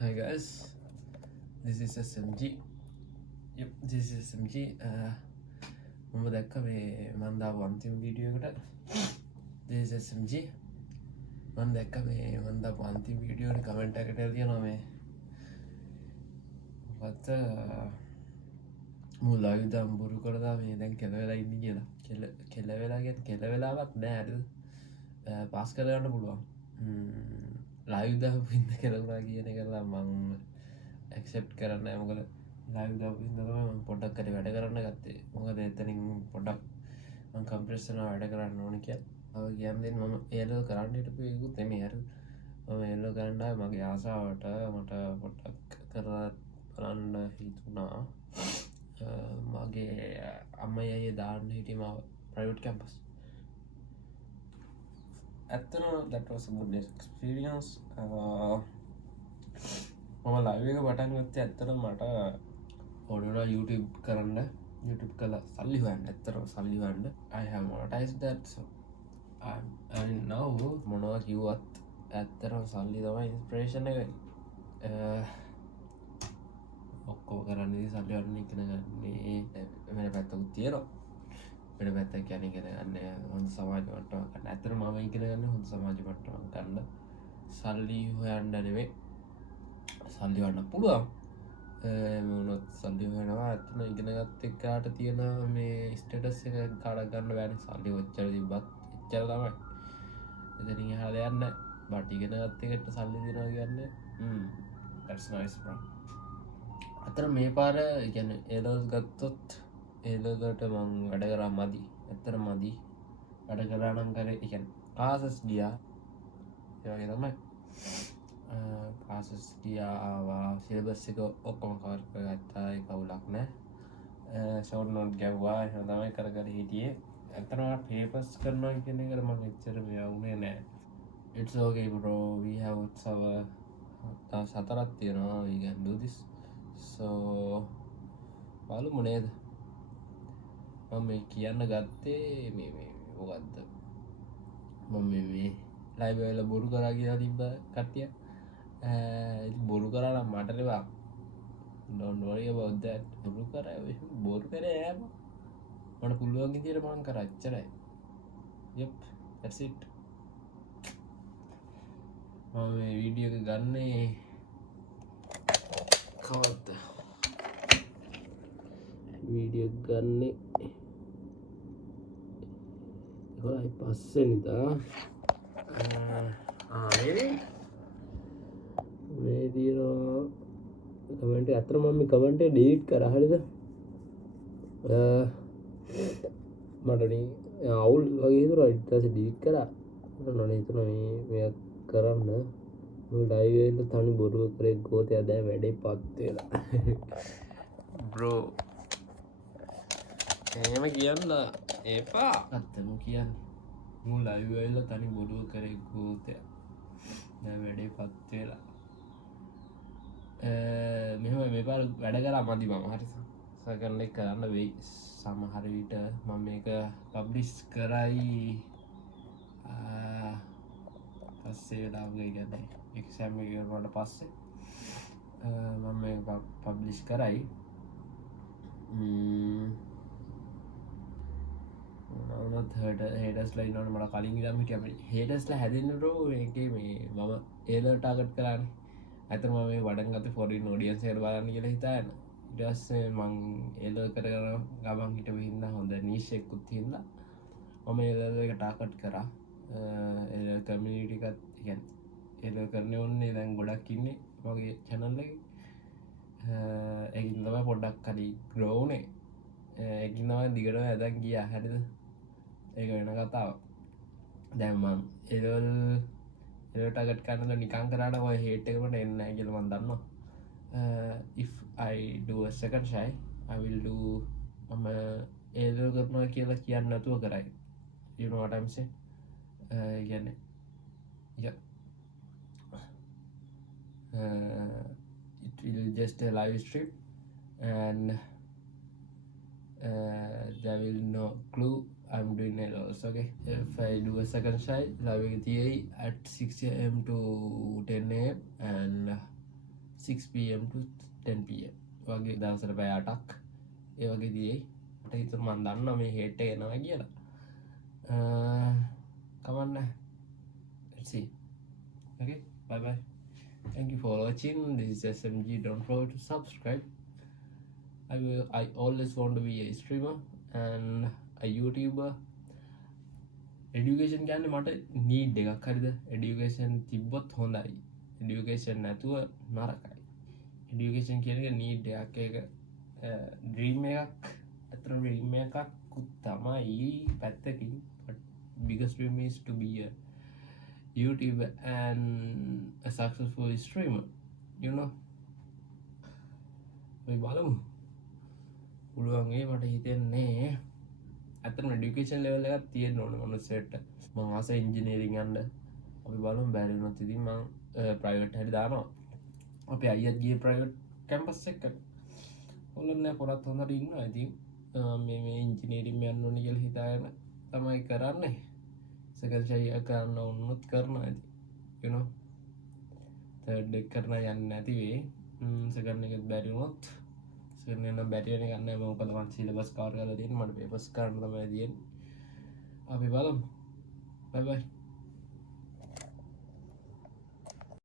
Hi guys, this is SMG. Yep, this is SMG. මම දැක්ක මේ මන්දාව අන්තිම වීඩියෝ එකට. This is SMG. මම දැක්ක මේ මන්දාව අන්තිම වීඩියෝ එකේ කමෙන්ට් එකකට තියෙනවා මේ මොකක්ද මුල ආයුධම් බොරු කරලා මේ දැන් කෙල වෙලා ඉන්නේ කියලා. කෙල වෙලා කියන්නේ කෙල වෙලාවක් නෑ හරිද? පාස් කරගන්න පුළුවන්. ලයිව් දාපු ඉන්න කෙලුණා කියන එකලා මම ඇක්සෙප්ට් කරන්නේ නැහැ. මොකද ලයිව් දාපු ඉන්න තමයි මම පොඩ්ඩක් කරේ වැඩ කරන්න ගත්තේ. මොකද එතනින් පොඩ්ඩක් මම කම්ප්‍රෙස් කරනවා වැඩ කරන්න ඕනේ කියලා. කියන්නේ මම ඒලෝ කරන්න හිටපු එකකුත් නෙමෙයි හරිද? මම ඒලෝ කරන්න මගේ ආසාවට මට පොඩ්ඩක් කරලා බලන්න හිතුණා. මගේ අම්මයි අයියේ දාන්න හිටියේ මාව ප්‍රයිවට් කැම්පස්. ඇත්තටම that was a good experience. මම ලයිව් එක පටන් ගත්තේ ඇත්තටම මට ඕනෙලා YouTube කරන්න YouTube කළා සල්ලි හොයන්න. ඇත්තටම සල්ලි හොයන්න I have monetized that, so I now මොනවා කිව්වත් ඇත්තටම සල්ලි තමයි ඉන්ස්පිරේෂන් එක. ඔක්කොම කරන්නේ සල්ලි වලින් ඉගෙන ගන්නේ වෙන පැත්තකුත් තියෙනවා. වෙන පැත්තක් කියන්නේ ඉගෙන ගන්න හොඳ සමාජ මට්ටමක් ගන්න. ඇත්තටම මම ඉගෙන ගන්න හොඳ සමාජ මට්ටමක් ගන්න. සල්ලි හොයන්න නෙවෙයි. සල්ලි හොයන්න පුළුවන්. මොනොත් සල්ලි හොයනවා. ඇත්තටම ඉගෙන ගත්ත එක්කට තියෙන මේ ස්ටේටස් එක කාඩක් ගන්න බෑනේ. සල්ලි ඔච්චර තිබ්බත් එච්චර තමයි. එතනින් එහාට යන්න බට් ඉගෙන ගත්ත එකට සල්ලි දෙනවා කියන්නේ that's nice bro. අතර මේ පාර කියන්නේ ඒලෝස් ගත්තොත් ඒලෝකට මං වැඩ කරා මදි. ඇත්තට මදි. වැඩ කරා නම් කරේ කියන්නේ කාසස් ගියා. ඒ වගේ තමයි. කාසස් ගියා ආවා සිලබස් එක ඔක්කොම කවර් කරගත්තා. ඒක අවුලක් නෑ. ෂෝට් නෝට් ගැව්වා. එහෙම තමයි කර කර හිටියේ. ඇත්තටම පේපර්ස් කරනවා කියන එකට මම එච්චර මෙයාුනේ නෑ. It's okay bro. We have our හතරක් තියෙනවා. We can do this. So බලමු නේද? මම මේ කියන්න ගත්තේ මේ මොකද්ද? මම මේ ලයිව් වල බොරු කරා කියලා තිබ්බ කට්ටිය. බොරු කරා නම් මට නෙවෙයි. Don't worry about that. බොරු කරේ නෑ. මට පුළුවන් විදියට මම කරා එච්චරයි. Yep, that's it. මම මේ වීඩියෝ එක ගන්නේ කවද්ද? වීඩියෝ ගන්නේ 11 වෙනිදා. මේ දිනෝ කමෙන්ට් අතර මම කමෙන්ට් එක ඩිලීට් කරා හරිද? මට අවුල් වගේ හිතුණා ඊට පස්සේ ඩිලීට් කරා. මට නෝනේ හිතුණා මේ කරන්න ඔය ලයිව් එකේ තනි බොරුව කරේ ගෝතයා දැන් වැඩේ පත් වෙලා. බ්‍රෝ එහෙම කියන්න එපා. අත්තම කියන්නේ මු ලයිව් වල තනි බොරුව කරේ ගෝතයා දැන් වැඩේ පත් වෙලා. මෙහෙම මේ පාර වැඩ කරා මදි මම හරි සකරන්න එක කරන්න වෙයි. සමහර විට මම මේක පබ්ලිෂ් කරයි පස්සේ වෙලාවක කියන්නේ එක්සෑම් එක ඉවරනට පස්සේ මම මේක පබ්ලිෂ් කරයි. මොනවද හේටර්ස්ලා ඉන්නවනේ මට කලින් ඉඳන් හිටියා. මේ හේටර්ස්ලා හැදෙන්න රෝ මේකේ මේ මම ඒලර් ටාගට් කරානේ. ඇත්තටම මම මේ වඩන් ගත්තේ ෆොරින් ඔඩියන්ස් එකට බලන්න කියලා හිතාගෙන. ඊට පස්සේ මං ඒලර් කරගෙන ගමන් හිටපු හින්දා හොඳ නීෂ් එකකුත් හින්දා මම ඒලර් එක ටාගට් කරා. ඒලර් කමියුනිටි එකත් කියන්නේ ඒලර් කරන්නේ ඕනේ දැන් ගොඩක් ඉන්නේ මගේ channel එකේ. ඒකින් තමයි පොඩ්ඩක් හරි grow උනේ. ඒකින් තමයි දිගටම ඇදන් ගියා හරිද? ඒක වෙන කතාවක්. දැන් මම ඒලර් ටාගට් කරනද නිකන් කරාට ඔය හේට් එක මට එන්නේ නැහැ කියලා මම දන්නවා. If I do a second try I will do මම ඒලර් කරනවා කියලා කියන්නේ නැතුව කරයි. You know what I'm saying? කියන්නේ yeah. It will just a live stream and there will no clue I'm doing it also. Okay, if I do a second try live at 6 AM to 10 AM and 6pm to 10pm වගේ දවසට පැය 8ක් ඒ වගේ දියයි මට හිතුණා මම දන්නවා මේ හෙට එනවා කියලා කමන්න let's see okay bye bye thank you for watching this is smg don't forget to subscribe I always want to be a streamer and a YouTuber education කියන්නේ මට need එකක් හරිද education තිබ්බොත් හොඳයි education නැතුව නරකයි education කියන එක need එකක් ඒක dream එකක් අතන dream එකක් තමයි පැත්තකින් but biggest dream is to be a YouTuber and a successful streamer you know අපි බලමු පුළුවන් ඒ මට හිතෙන්නේ ඇත්තටම এডুকেෂන් ලෙවල් එකක් තියෙන්න ඕන මනුස්සයෙක්ට මම ආස ඉංජිනේරින් යන්න අපි බලමු බැරි වුණොත් ඉතින් මම ප්‍රයිවට් හරි දානවා අපි අයියත් ගියේ ප්‍රයිවට් කැම්පස් එකකට ඕලන්න පොරත් හොඳට ඉන්නවා ඉතින් මේ ඉංජිනේරින් යන්න ඕනේ කියලා හිතාගෙන තමයි කරන්නේ සෙකන්ඩ් ෂයි කරන්න ඕනොත් කරනවා ඉතින් you know තර්ඩ් එක කරන යන්නේ නැති වෙයි සෙකන්ඩ් එකත් බැරි වුණොත් සෙකන්ඩ් එක බැරි වෙන එක නෑ මම මොකද මම සිලබස් කවර් කරලා තියෙන්නේ මට පේපර්ස් කරන්න තමයි තියෙන්නේ අපි බලමු bye bye